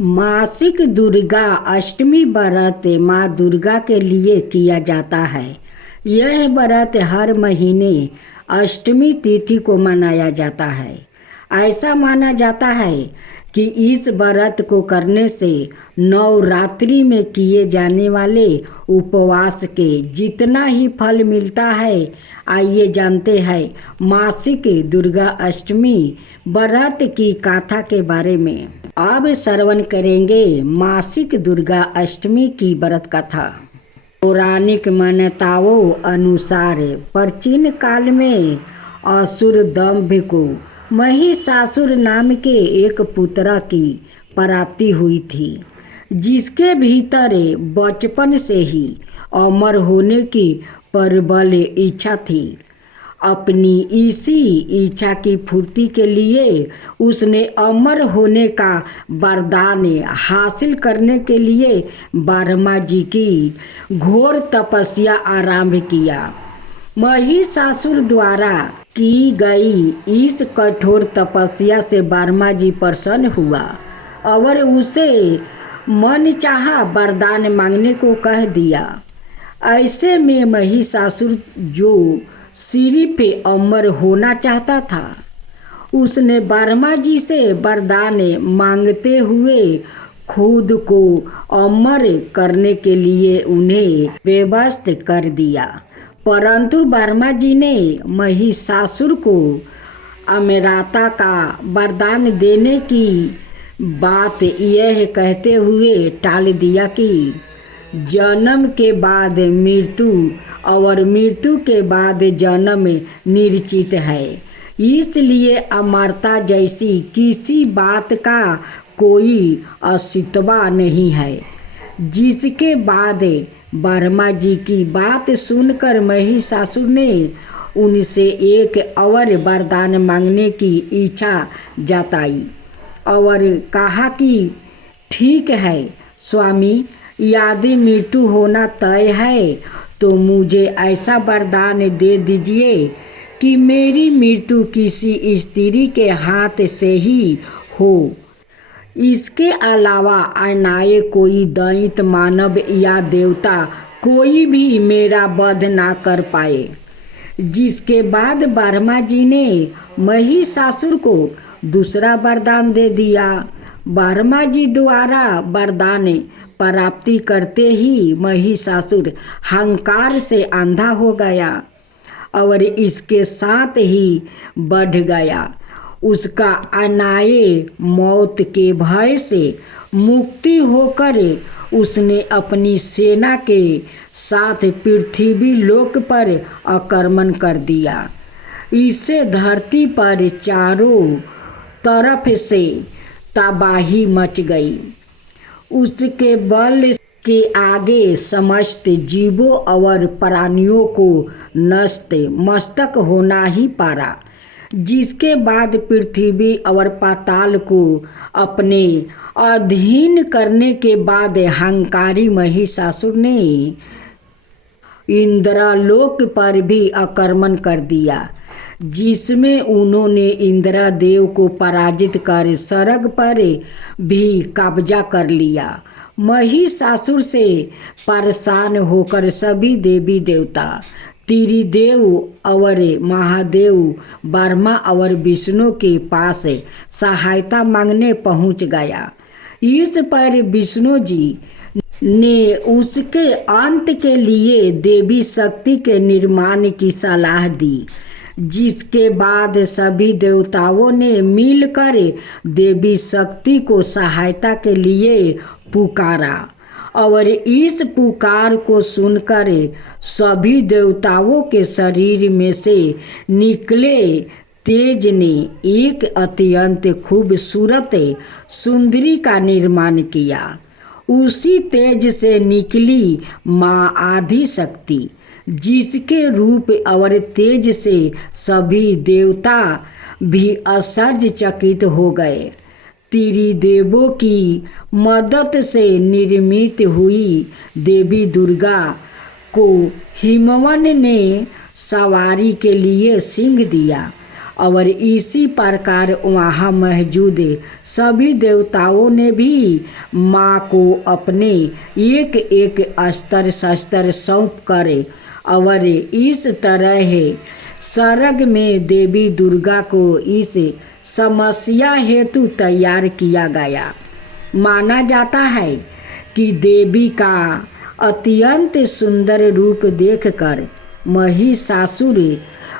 मासिक दुर्गा अष्टमी व्रत माँ दुर्गा के लिए किया जाता है। यह व्रत हर महीने अष्टमी तिथि को मनाया जाता है। ऐसा माना जाता है कि इस व्रत को करने से नवरात्रि में किए जाने वाले उपवास के जितना ही फल मिलता है। आइए जानते हैं मासिक दुर्गा अष्टमी व्रत की कथा के बारे में। अब श्रवण करेंगे मासिक दुर्गा अष्टमी की व्रत कथा। पौराणिक मान्यताओं अनुसार प्राचीन काल में असुर दंभ को महिषासुर नाम के एक पुत्र की प्राप्ति हुई थी, जिसके भीतर बचपन से ही अमर होने की प्रबल इच्छा थी। अपनी इसी इच्छा की पूर्ति के लिए उसने अमर होने का वरदान हासिल करने के लिए ब्रह्मा जी की घोर तपस्या आरंभ किया। महिषासुर द्वारा की गई इस कठोर तपस्या से ब्रह्मा जी प्रसन्न हुआ और उसे मनचाहा वरदान मांगने को कह दिया। ऐसे में महिषासुर जो सिर्फ अमर होना चाहता था, उसने ब्रह्मा जी से वरदान मांगते हुए खुद को अमर करने के लिए उन्हें बेबस कर दिया। परंतु ब्रह्मा जी ने महिषासुर को अमरता का वरदान देने की बात यह कहते हुए टाल दिया कि जन्म के बाद मृत्यु और मृत्यु के बाद जन्म निश्चित है, इसलिए अमरता जैसी किसी बात का कोई अस्तित्व नहीं है। जिसके बाद ब्रह्मा जी की बात सुनकर महिषासुर ने उनसे एक और वरदान मांगने की इच्छा जताई और कहा कि ठीक है स्वामी, यदि मृत्यु होना तय है तो मुझे ऐसा वरदान दे दीजिए कि मेरी मृत्यु किसी स्त्री के हाथ से ही हो। इसके अलावा अन्य कोई दैत्य मानव या देवता कोई भी मेरा वध ना कर पाए। जिसके बाद ब्रह्मा जी ने महिषासुर को दूसरा वरदान दे दिया। ब्रह्मा जी द्वारा वरदान प्राप्ति करते ही महिषासुर अहंकार से अंधा हो गया और इसके साथ ही बढ़ गया। उसका अन्याय मौत के भय से मुक्ति होकर उसने अपनी सेना के साथ पृथ्वी लोक पर आक्रमण कर दिया। इससे धरती पर चारों तरफ से तबाही मच गई। उसके बल के आगे समस्त जीवों और प्राणियों को नष्ट मस्तक होना ही पड़ा। जिसके बाद पृथ्वी और पाताल को अपने अधीन करने के बाद अहंकारी महिषासुर ने इंद्रलोक पर भी आक्रमण कर दिया, जिसमें उन्होंने इंद्रदेव को पराजित कर स्वर्ग पर भी कब्जा कर लिया। महिषासुर से परेशान होकर सभी देवी देवता त्रिदेव और महादेव ब्रह्मा और विष्णु के पास सहायता मांगने पहुंच गया। इस पर विष्णु जी ने उसके अंत के लिए देवी शक्ति के निर्माण की सलाह दी। जिसके बाद सभी देवताओं ने मिलकर देवी शक्ति को सहायता के लिए पुकारा और इस पुकार को सुनकर सभी देवताओं के शरीर में से निकले तेज ने एक अत्यंत खूबसूरत सुंदरी का निर्माण किया। उसी तेज से निकली माँ आदि शक्ति, जिसके रूप और तेज से सभी देवता भी आश्चर्यचकित हो गए। त्रिदेवों की मदद से निर्मित हुई देवी दुर्गा को हिमवन ने सवारी के लिए सिंह दिया और इसी प्रकार वहाँ मौजूद सभी देवताओं ने भी माँ को अपने एक एक अस्त्र शस्त्र सौंप कर और इस तरह स्वर्ग में देवी दुर्गा को इस समस्या हेतु तैयार किया गया। माना जाता है कि देवी का अत्यंत सुंदर रूप देखकर महिषासुर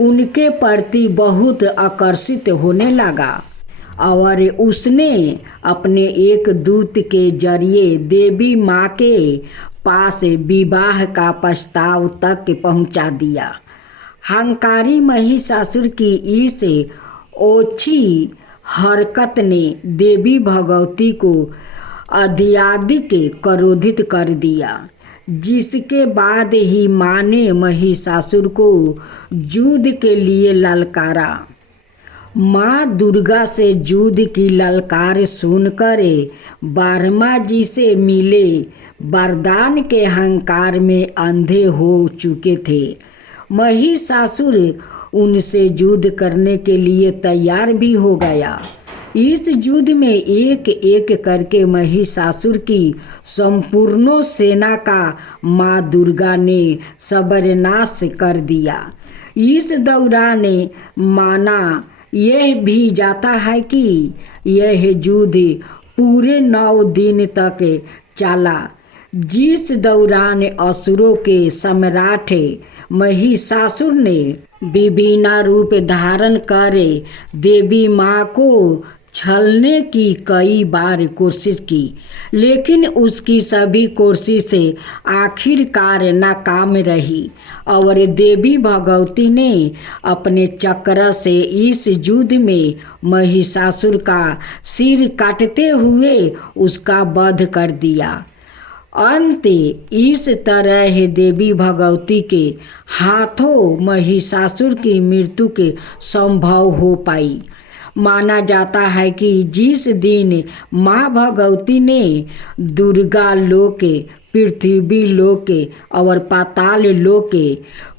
उनके प्रति बहुत आकर्षित होने लगा और उसने अपने एक दूत के जरिए देवी माँ के पास विवाह का प्रस्ताव तक पहुँचा दिया। हंकारी महिषासुर की इस ओछी हरकत ने देवी भगवती को अत्यधिक क्रोधित कर दिया, जिसके बाद ही माँ ने महिषासुर को युद्ध के लिए ललकारा। माँ दुर्गा से युद्ध की ललकार सुनकर ब्रह्मा जी से मिले वरदान के अहंकार में अंधे हो चुके थे। महिषासुर उनसे युद्ध करने के लिए तैयार भी हो गया। इस युद्ध में एक एक करके महिषासुर की संपूर्ण सेना का माँ दुर्गा ने सर्वनाश कर दिया। इस दौरान माना यह भी जाता है कि यह युद्ध पूरे 9 दिन तक चला, जिस दौरान असुरों के सम्राट महिषासुर ने विभिन्न रूप धारण कर देवी माँ को छलने की कई बार कोशिश की, लेकिन उसकी सभी कोशिशें आखिरकार नाकाम रही और देवी भगवती ने अपने चक्र से इस युद्ध में महिषासुर का सिर काटते हुए उसका वध कर दिया। अंत इस तरह देवी भगवती के हाथों महिषासुर की मृत्यु के संभव हो पाई। माना जाता है कि जिस दिन माँ भगवती ने दुर्गा लोक, पृथ्वी लोक और पाताल लोक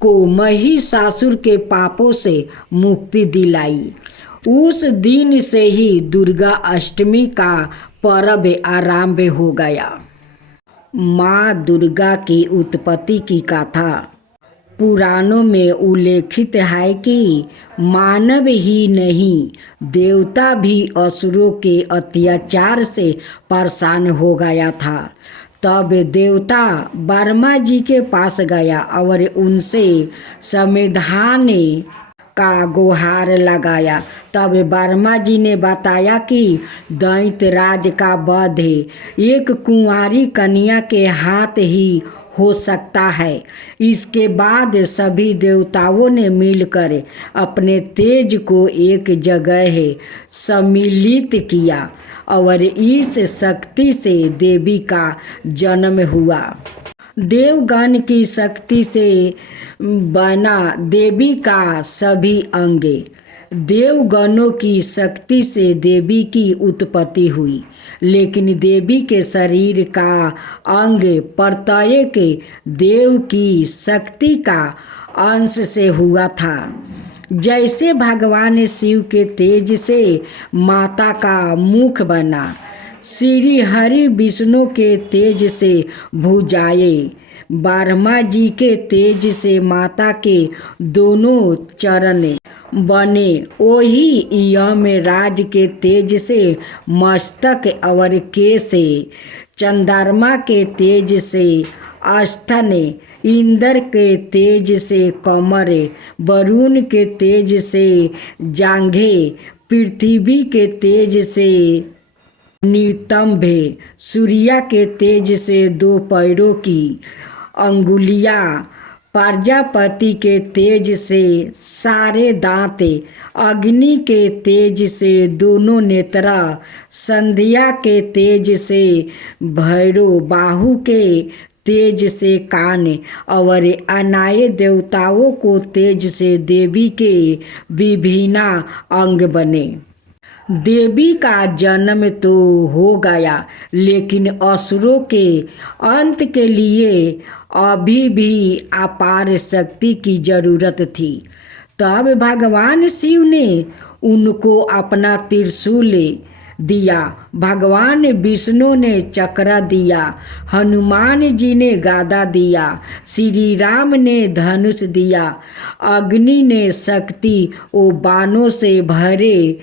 को महिषासुर के पापों से मुक्ति दिलाई, उस दिन से ही दुर्गा अष्टमी का पर्व आरंभ हो गया। माँ दुर्गा की उत्पत्ति की कथा पुराणों में उल्लेखित है कि मानव ही नहीं, देवता भी असुरों के अत्याचार से परेशान हो गया था। तब देवता ब्रह्मा जी के पास गया और उनसे समाधान का गुहार लगाया। तब ब्रह्मा जी ने बताया कि दैत्यराज का वध एक कुंवारी कन्या के हाथ ही हो सकता है। इसके बाद सभी देवताओं ने मिलकर अपने तेज को एक जगह सम्मिलित किया और इस शक्ति से देवी का जन्म हुआ। देवगण की शक्ति से बना देवी का सभी अंग, देवगणों की शक्ति से देवी की उत्पत्ति हुई, लेकिन देवी के शरीर का अंग प्रत्येक देव की शक्ति का अंश से हुआ था। जैसे भगवान शिव के तेज से माता का मुख बना, श्री हरि विष्णु के तेज से भुजाएं, ब्रह्मा जी के तेज से माता के दोनों चरण बने, वही यमराज के तेज से मस्तक और केश, चंद्रमा के तेज से स्तन, इंद्र के तेज से कमर, वरुण के तेज से जांघें, पृथ्वी के तेज से नितंब, सूर्य के तेज से 2 पैरों की अंगुलियां, प्रजापति के तेज से सारे दांत, अग्नि के तेज से दोनों नेत्र, संध्या के तेज से भैरव, बाहु के तेज से कान और अन्य देवताओं को तेज से देवी के विभिन्न अंग बने। देवी का जन्म तो हो गया, लेकिन असुरों के अंत के लिए अभी भी अपार शक्ति की जरूरत थी। तब भगवान शिव ने उनको अपना त्रिशूल दिया, भगवान विष्णु ने चक्र दिया, हनुमान जी ने गदा दिया, श्री राम ने धनुष दिया, अग्नि ने शक्ति ओ बाणों से भरे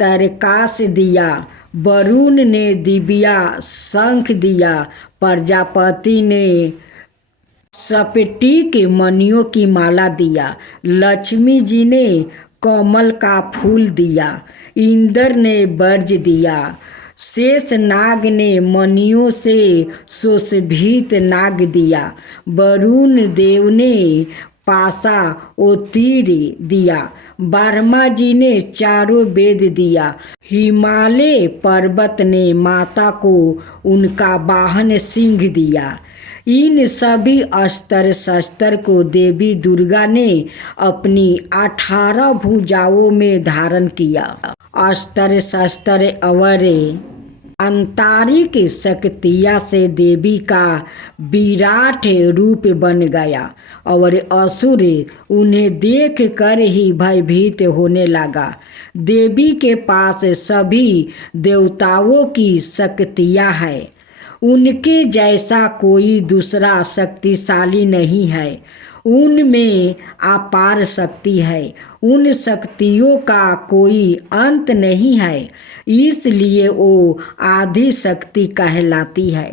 तरकाश दिया, वरुण ने दिव्या शंख दिया, प्रजापति ने सपटी के मणियों की माला दिया, लक्ष्मी जी ने कमल का फूल दिया, इंद्र ने वज्र दिया, शेष नाग ने मणियों से सुशोभित नाग दिया, वरुण देव ने पासा ओ तीर दिया, ब्रह्मा जी ने चारों वेद दिया, हिमालय पर्वत ने माता को उनका वाहन सिंह दिया। इन सभी अस्त्र शस्त्र को देवी दुर्गा ने अपनी 18 भुजाओं में धारण किया। अस्त्र शस्त्र और आंतरिक शक्तियाँ से देवी का विराट रूप बन गया और असुर उन्हें देख कर ही भयभीत होने लगा। देवी के पास सभी देवताओं की शक्तियाँ हैं, उनके जैसा कोई दूसरा शक्तिशाली नहीं है, उनमें अपार शक्ति है, उन शक्तियों का कोई अंत नहीं है, इसलिए वो आदि शक्ति कहलाती है।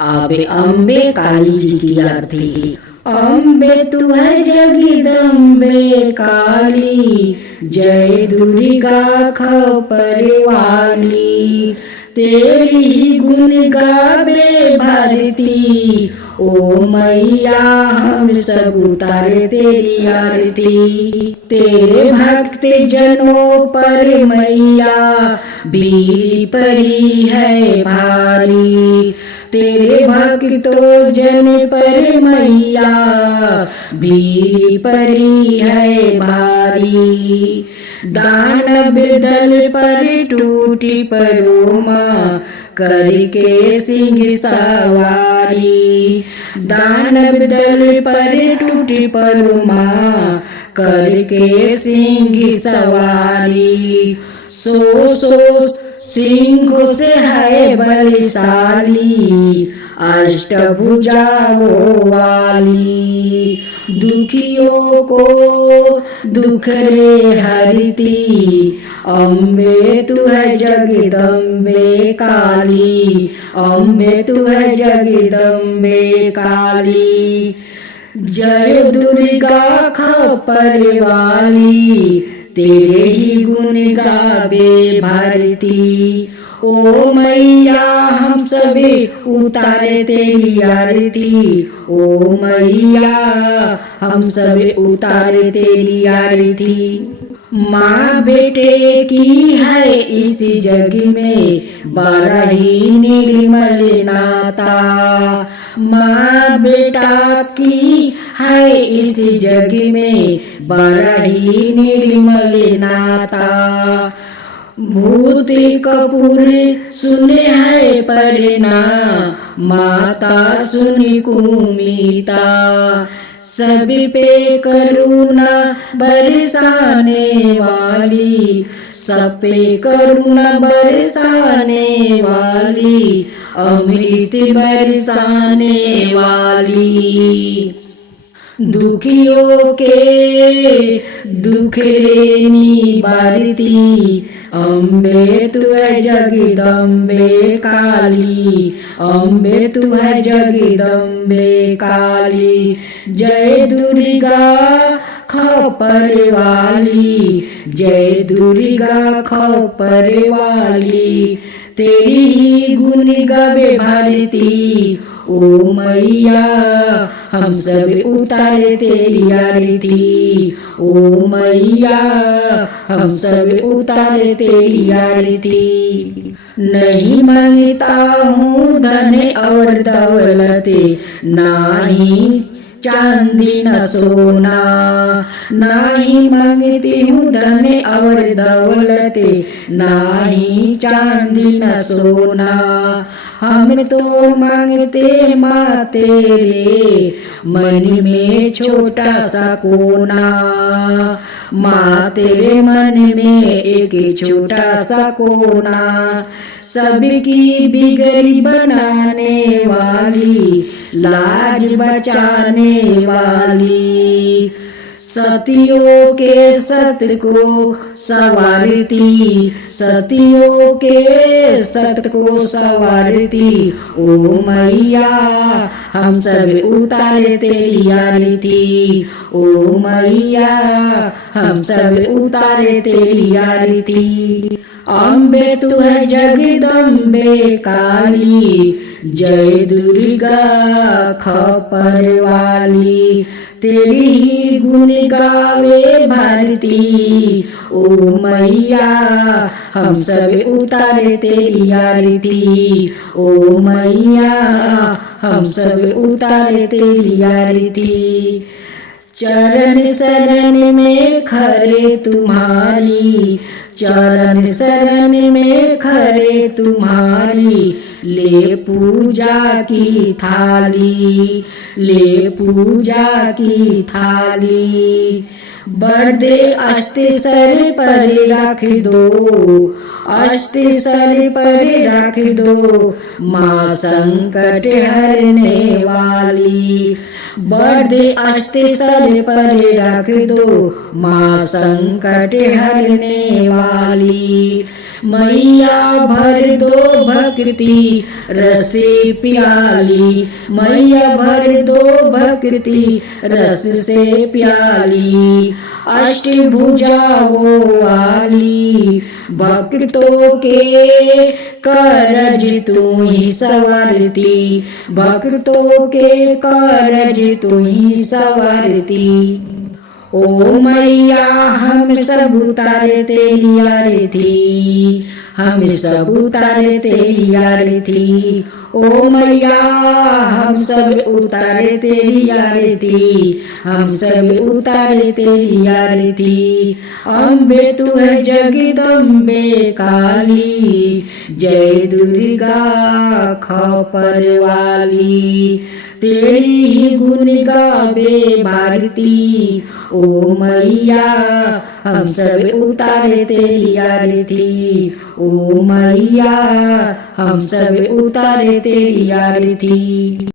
अब अम्बे काली जी की आरती। अम्बे तू है जगदम्बे काली, जय दुर्गा खपर वाली, तेरी ही गुण गावे भारती, ओ मैया हम सब उतारे तेरी आरती। तेरे भक्त जनों पर मैया बीरी परी है भारी, तेरे भक्तों जन पर मैया बीरी परी है भारी। दानव दल पर टूटी परोमा करके सिंह सवारी, दानव दल पर टूटी परोमा करके सिंह सवारी। सो सिंहों से है बलशाली, अष्टभुजाओं वाली, दुखियों को दुख रे हरती, अम्बे तू है जगदम्बे काली, अम्बे तू है जगदम्बे काली। जय दुर्गा खपर वाली, तेरे ही गुण गावे भारती, ओ मैया हम सभी उतारे तेरी आरती, ओ मैया हम सभी उतारे तेरी आरती। माँ बेटे की है इस जग में बड़ा ही निर्मल नाता, माँ बेटा की है इस जग में बड़ा ही निर्मल नाता। भूत कपूर सुने है परना, माता सुनी कुमिता, सब पे करुणा बरसाने वाली, सब पे करुणा बरसाने वाली, अमृत बरसाने वाली। दुखियों के दुख लेनी बारती, अम्बे तू है जगदम्बे काली, अम्बे तू है जगदम्बे काली। जय दुर्गा खपर वाली, जय दुर्गा खपर वाली, तेरी ही गुण गावे भारती, ओ मैया हम सब उतारे तेरी आरती, ओ मैया हम सब उतारे तेरी आरती। नहीं मांगता हूँ धन और दौलत, ना ही चांदी न सोना, नाही मांगती हूँ धन और दौलत, नाही चांदी न सोना। हम तो मांगते माँ तेरे मन में छोटा सा कोना, माँ तेरे मन में एक छोटा सा कोना। सबकी बिगड़ी बनाने वाली, लाज बचाने वाली, सतियों के सत को संवारती, सतियों के सत को संवारती। ओ मैया हम सब उतारे तेरी आरती, ओ मैया हम सब उतारे तेरी आरती। अम्बे तू है जगदम्बे काली, जय दुर्गा खपर वाली, तेरी ही गुण गावे भारती। ओ मैया हम सब उतारे तेरी आरती, ओ मैया हम सब उतारे तेरी आरती। चरण शरण में खरे तुम्हारी, चरण शरण में खरे तुम्हारी, ले पूजा की थाली, ले पूजा की थाली। बर्दे अस्ते सर पर रख दो, अस्ते सर पर रख दो, माँ संकट हरने वाली। बर्दे अस्ते सर पर रख दो, माँ संकट हरने वाली। मैया भर दो भक्ति रसे प्याली, मैया भर दो भक्ति रस से प्याली। अष्टभुजाओं वाली, भक्तों के करज तू ही संवारती, भक्तों के करज तू ही संवारती। ओ मैया हम सब उतारे तेरी आरती, हम सब उतारे तेरी आरती। ओ मैया हम सब उतारे तेरी आरती, हम सब उतारे तेरी आरती। अम्बे तू है जगदम्बे काली, जय दुर्गा खपर वाली, तेरी ही गुण गावे भारती। ओ मैया हम सब उतारे तेरी आरती, ओ मैया हम सब उतारे तेरी आरती।